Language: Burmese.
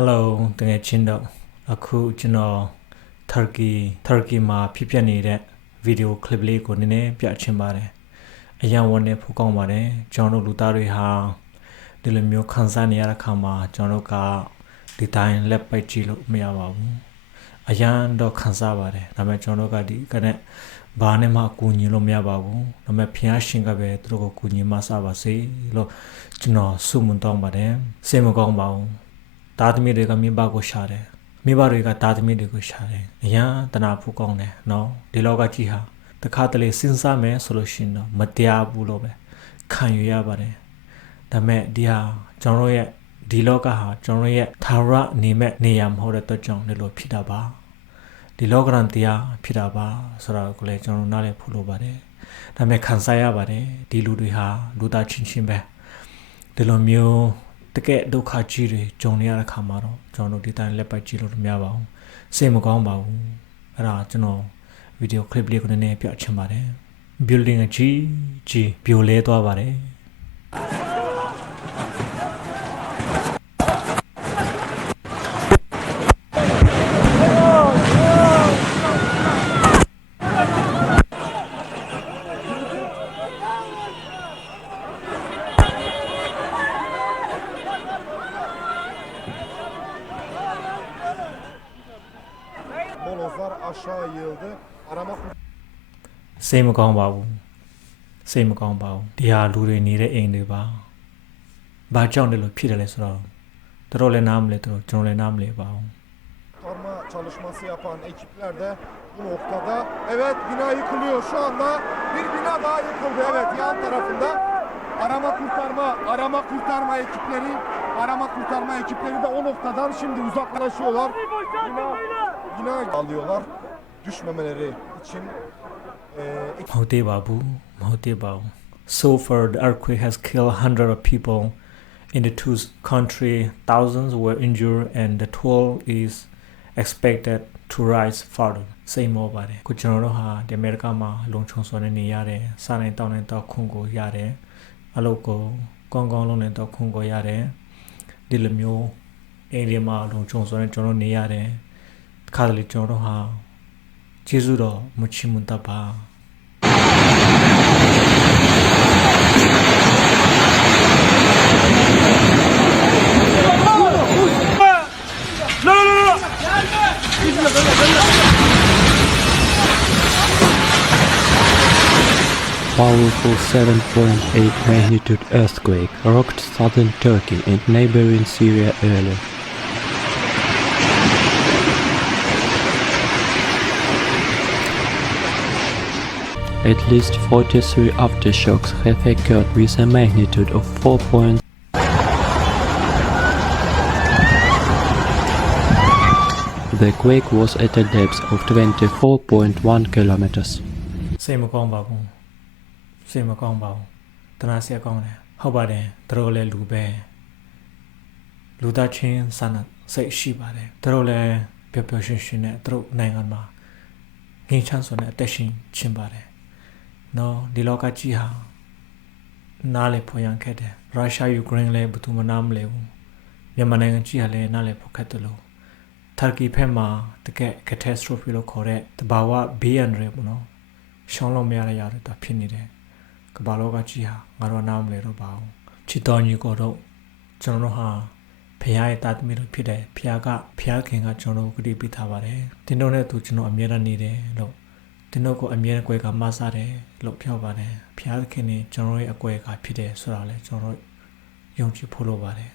Hello တကယ်ချင်းတော့အခုကျွန်တော် Turkey မှာဖြစ်ပျက်နေတဲ့ video clip လေးကိုနည်းနည်းပြချင်ပါတယ်အရင်ဝန်နဲ့ဖို့ကောင်းပါတယ်ကျွန်တော်တို့လူသားတွေဟာဒီလိုမျိုးခံစားနေရတဲ့ခါမှာကျွန်တော်တို့ကဒီတိုင်းလက်ပိုက်ကြည့်လို့မရပါဘူးအရင်တော့ခံစားပါတယ်ဒါပေမဲ့ကျွန်တော်တို့ကဒီကနေ့ဘာနဲ့မှကူညီလို့မရပါဘူးဒါပေမဲ့ဖျားရှင်ကပဲသူတို့ကိုကူညီမဆပါစေလို့ကျွန်တော်ဆုမွန်တောင်းပါတယ်စိတ်မကောင်းပါဘူးသားသမီးတွေကမိဘကိုရှာတယ်မိဘတွေကသားသမီးတွေကိုရှာတယ်အရင်တနာဖို့ကောင်းတယ်နော်ဒီလောကကြီးဟာတခါတလေစဉ်းစားမယ်ဆိုလို့ရှိရင်တော့မတရားဘူးလို့ပဲခံယူရပါတယ်ဒါပေမဲ့ဒီဟာကျွန်တော်ရဲ့ဒီလောကဟာကျွန်တော်ရဲ့သာရနေမဲ့နေရာမဟုတ်တဲ့အတွက်ကြောင့်လည်းလို့ဖြစ်တာပါဒီလောကရန်တရားဖြစ်တာပါဆိုတော့ကိုလည်းကျွန်တော်နားလည်ဖို့လိုပါတယ်ဒါပေမဲ့ခံစားရပါတယ်ဒီလူတွေဟာလူသားချင်းပဲဒီလိုမျိုးတကယ်ဒုက္ခကြီးတွေကြုံနေရတဲ့ခါမှာတော့ကျွန်တော်တို့ဒီတိုင်းလက်ပိုက်ကြည့်လို့မရပါဘူးစိတ်မကောင်းပါဘူးအဲ့ဒါကျွန်တော်ဗီဒီယိုကလစ်လေးကိုနည်းနည်းပြချင်ပါတယ် building အကြီးပြိုလဲသွားပါတယ်Molozlar aşağı yığıldı. Aramaစိတ်မကောင်းပါဘူးစိတ်မကောင်းပါဘူးဒီဟာလူတွေနေတဲ့အိမ်တွေပါဘာကြောင့်လဲလို့ဖြစ်တယ်လဲဆိုတော့တို့လည်းနားမလဲတို့ကျွန်တော်လည်းနားမလဲပါဘူး kurtarma çalışması yapan ekipler de bu noktada. Evet, bina yıkılıyor şu anda. Bir bina daha yıkıldı. Evet, yan tarafında. Arama kurtarma ekipleri de o noktadan şimdi uzaklaşıyorlar. Bina alıyorlar. Düşmemeleri için. So far the earthquake has killed hundreds of people in the two countries. Thousands were injured and the toll is expected to rise further. Same over there. ကိုကျွန်တော်တို့ဟာဒီအမေရိကမှာလုံခြုံစွာနဲ့နေရတယ်။စားနိုင်တောင်းနိုင်တော့ခွန်ကိုရတယ်။အလုပ်ကိုကောင်းကောင်းလုပ်နိုင်တော့ခွန်ကိုရတယ်။ဒီလိုမျိုးအိမ်တွေမှာလုံခြုံစွာနဲ့ကျွန်တော်နေရတယ်။ခါတလေကျွန်တော်တို့ဟာကျေးဇူးတော်မချီးမွမ်းတတ်ပါPowerful 7.8 magnitude earthquake rocked southern Turkey and neighboring Syria earlier. At least 43 aftershocks have occurred with a magnitude of 4. The quake was at a depth of 24.1 kilometers. စိတ်မကောင်းပါဘူးတနာစရာကောင်းတယ်ဟုတ်ပါတယ်တို့လည်းလူပဲလူသားချင်းစာနာစိတ်ရှိပါတယ်တို့လည်းပျော်ပျော်ရွှင်ရွှင်နဲ့တို့နိုင်ငံမှာငြိမ်းချမ်းစွာနဲ့အသက်ရှင်ခြင်းပါတယ်နော်ဒီလောကကြီးဟာနားလေဖွင့်ရခဲ့တယ်ရုရှားယူကရိန်းလည်းဘယ်သူမှနားမလဲဘူးမြန်မာနိုင်ငံကြီးဟာလည်းနားလေဖွင့်ခဲ့တယ်လို့တာကီဖက်မှာတကယ် catastrophe လို့ခေါ်တဲ့တဘာဝဘေးအန္တရာယ်ပေါ့နော်ရှောင်းလို့မရတဲ့ရတယ်တော့ဖြစ်နေတယ်ကမ္ဘာလောကကြီးဟာငါတို့နားမလဲတော့ပါဘူးချစ်တော်ညီကိုတို့ကျွန်တော်တို့ဟာဖခင်ရဲ့တာသမီးတို့ဖြစ်တယ်ဖခင်ကကျွန်တော်တို့ကတိပေးထားပါတယ်တင်းတို့နဲ့သူကျွန်တော်အမြဲတမ်းနေတယ်လို့တင်းတို့ကိုအမြဲတမ်းကြွယ်ကမဆတယ်လို့ပြောပါတယ်ဖခင်နဲ့ကျွန်တော်ရဲ့အကွယ်ကဖြစ်တယ်ဆိုတာလဲကျွန်တော်ယုံကြည်ဖို့လိုပါတယ်